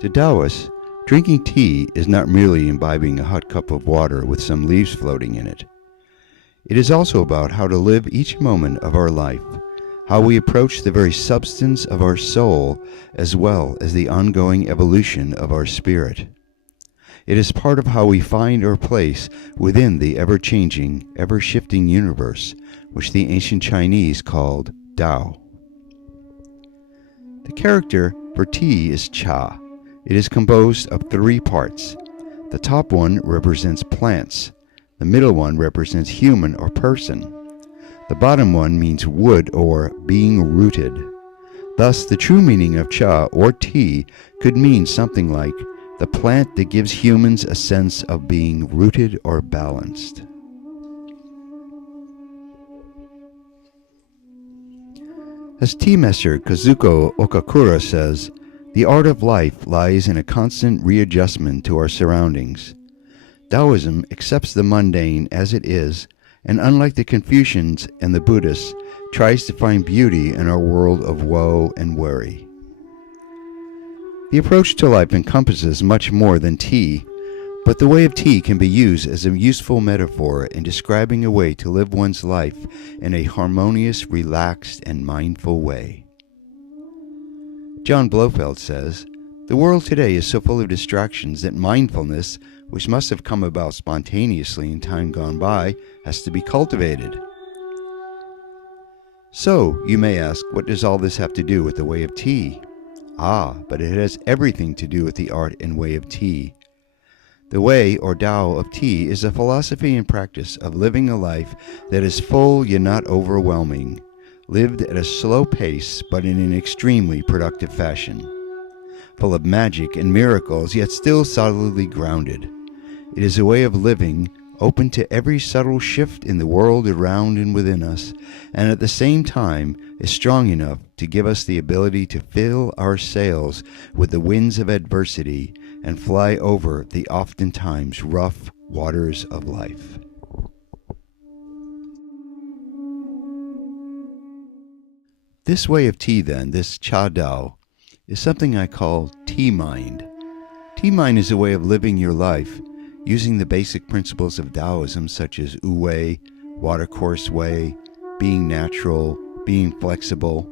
To Taoists, drinking tea is not merely imbibing a hot cup of water with some leaves floating in it. It is also about how to live each moment of our life, how we approach the very substance of our soul, as well as the ongoing evolution of our spirit. It is part of how we find our place within the ever-changing, ever-shifting universe, which the ancient Chinese called Dao. The character for tea is Cha. It is composed of 3 parts. The top one represents plants. The middle one represents human or person. The bottom one means wood or being rooted. Thus, the true meaning of Cha or tea could mean something like the plant that gives humans a sense of being rooted or balanced. As tea master Kazuko Okakura says, the art of life lies in a constant readjustment to our surroundings. Daoism accepts the mundane as it is, and unlike the Confucians and the Buddhists, tries to find beauty in our world of woe and worry. The approach to life encompasses much more than tea, but the way of tea can be used as a useful metaphor in describing a way to live one's life in a harmonious, relaxed, and mindful way. John Blofeld says, "The world today is so full of distractions that mindfulness, which must have come about spontaneously in time gone by, has to be cultivated." So, you may ask, what does all this have to do with the way of tea? But it has everything to do with the art and way of tea. The way, or Tao, of tea is a philosophy and practice of living a life that is full yet not overwhelming, lived at a slow pace but in an extremely productive fashion, full of magic and miracles yet still solidly grounded. It is a way of living open to every subtle shift in the world around and within us, and at the same time is strong enough to give us the ability to fill our sails with the winds of adversity and fly over the oftentimes rough waters of life. This way of tea then, this Cha Dao, is something I call tea mind. Tea mind is a way of living your life using the basic principles of Daoism such as wu-wei, watercourse way, being natural, being flexible.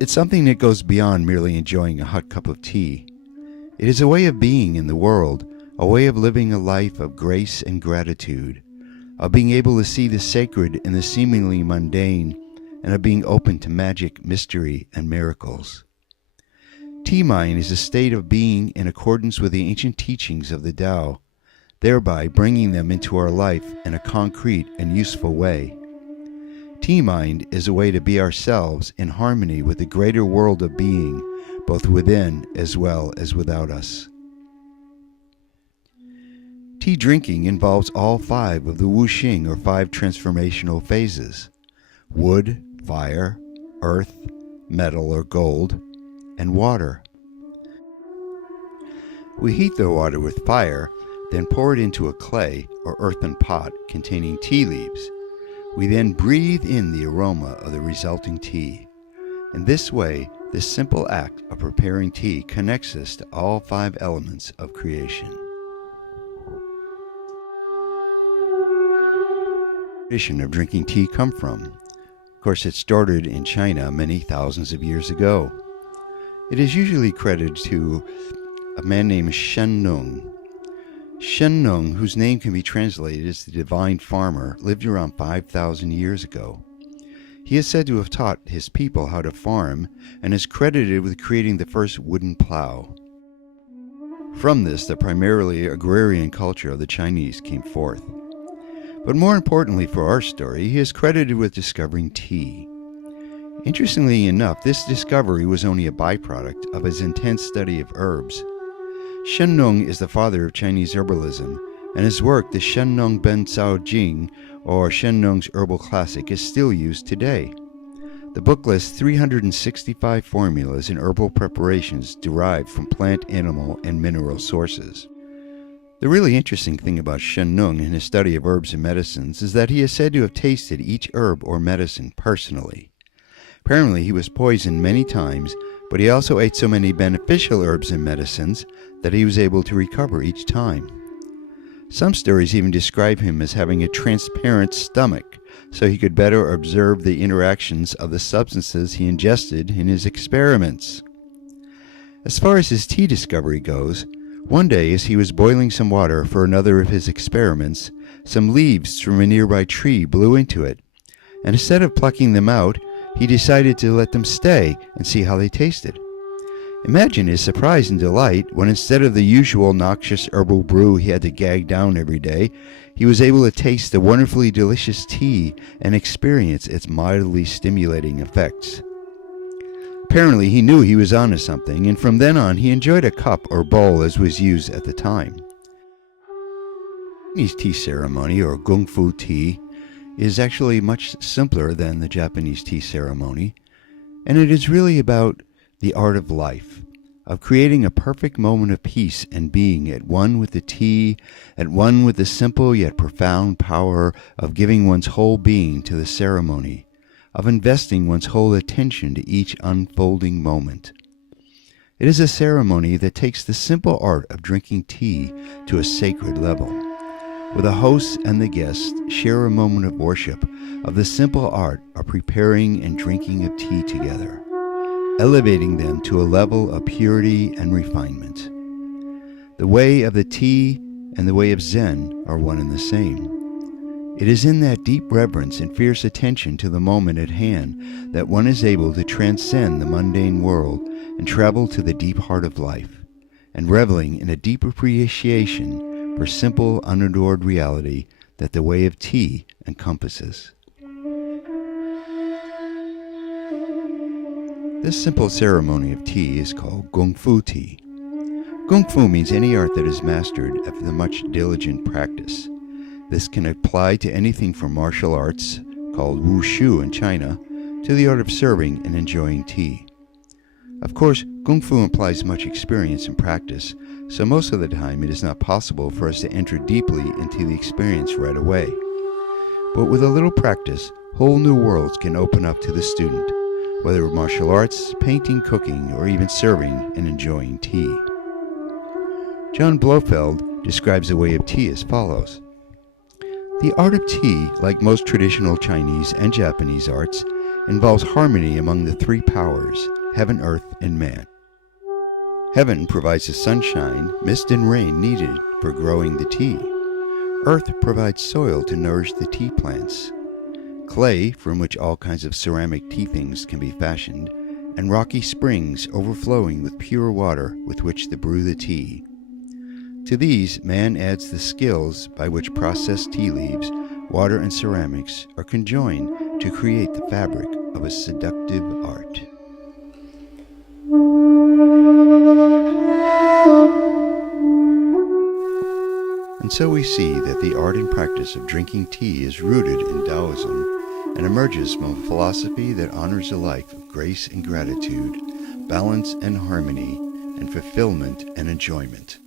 It's something that goes beyond merely enjoying a hot cup of tea. It is a way of being in the world, a way of living a life of grace and gratitude, of being able to see the sacred in the seemingly mundane, and of being open to magic, mystery, and miracles. Tea mind is a state of being in accordance with the ancient teachings of the Tao, thereby bringing them into our life in a concrete and useful way. Tea mind is a way to be ourselves in harmony with the greater world of being, both within as well as without us. Tea drinking involves all 5 of the wuxing or 5 transformational phases: wood, fire, earth, metal or gold, and water. We heat the water with fire, then pour it into a clay or earthen pot containing tea leaves. We then breathe in the aroma of the resulting tea. In this way, this simple act of preparing tea connects us to all 5 elements of creation. The tradition of drinking tea come from? Of course, it started in China many thousands of years ago. It is usually credited to a man named Shen Nung. Shen Nung, whose name can be translated as the divine farmer, lived around 5,000 years ago. He is said to have taught his people how to farm and is credited with creating the first wooden plow. From this, the primarily agrarian culture of the Chinese came forth. But more importantly for our story, he is credited with discovering tea. Interestingly enough, this discovery was only a byproduct of his intense study of herbs. Shen Nung is the father of Chinese herbalism, and his work, the Shen Nung Ben Cao Jing, or Shen Nung's Herbal Classic, is still used today. The book lists 365 formulas and herbal preparations derived from plant, animal, and mineral sources. The really interesting thing about Shen Nung and his study of herbs and medicines is that he is said to have tasted each herb or medicine personally. Apparently, he was poisoned many times, but he also ate so many beneficial herbs and medicines that he was able to recover each time. Some stories even describe him as having a transparent stomach, so he could better observe the interactions of the substances he ingested in his experiments. As far as his tea discovery goes, one day as he was boiling some water for another of his experiments, some leaves from a nearby tree blew into it, and instead of plucking them out, he decided to let them stay and see how they tasted. Imagine his surprise and delight when instead of the usual noxious herbal brew he had to gag down every day, he was able to taste the wonderfully delicious tea and experience its mildly stimulating effects. Apparently he knew he was onto something, and from then on he enjoyed a cup or bowl as was used at the time. Chinese tea ceremony, or Gongfu tea, is actually much simpler than the Japanese tea ceremony, and it is really about the art of life, of creating a perfect moment of peace and being at one with the tea, at one with the simple yet profound power of giving one's whole being to the ceremony, of investing one's whole attention to each unfolding moment. It is a ceremony that takes the simple art of drinking tea to a sacred level, where the host and the guest share a moment of worship of the simple art of preparing and drinking of tea together, elevating them to a level of purity and refinement. The way of the tea and the way of Zen are one and the same. It is in that deep reverence and fierce attention to the moment at hand that one is able to transcend the mundane world and travel to the deep heart of life, and reveling in a deep appreciation for simple, unadored reality that the way of tea encompasses. This simple ceremony of tea is called Gongfu tea. Gongfu means any art that is mastered after much diligent practice. This can apply to anything from martial arts, called wushu in China, to the art of serving and enjoying tea. Of course, Gongfu implies much experience and practice, so most of the time it is not possible for us to enter deeply into the experience right away. But with a little practice, whole new worlds can open up to the student, whether martial arts, painting, cooking, or even serving and enjoying tea. John Blofeld describes the way of tea as follows. The art of tea, like most traditional Chinese and Japanese arts, involves harmony among the three powers, heaven, earth, and man. Heaven provides the sunshine, mist, and rain needed for growing the tea. Earth provides soil to nourish the tea plants. Clay, from which all kinds of ceramic tea things can be fashioned, and rocky springs overflowing with pure water with which to brew the tea. To these, man adds the skills by which processed tea leaves, water, and ceramics are conjoined to create the fabric of a seductive art. And so we see that the art and practice of drinking tea is rooted in Daoism and emerges from a philosophy that honors a life of grace and gratitude, balance and harmony, and fulfillment and enjoyment.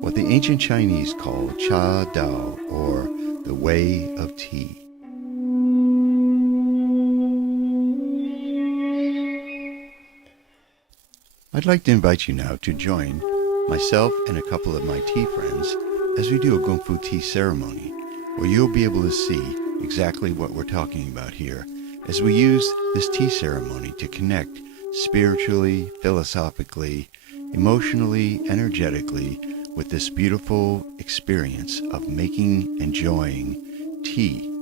What the ancient Chinese call Cha Dao, or the way of tea. I'd like to invite you now to join myself and a couple of my tea friends as we do a Gongfu tea ceremony, where you'll be able to see exactly what we're talking about here as we use this tea ceremony to connect spiritually, philosophically, emotionally, energetically with this beautiful experience of making, enjoying tea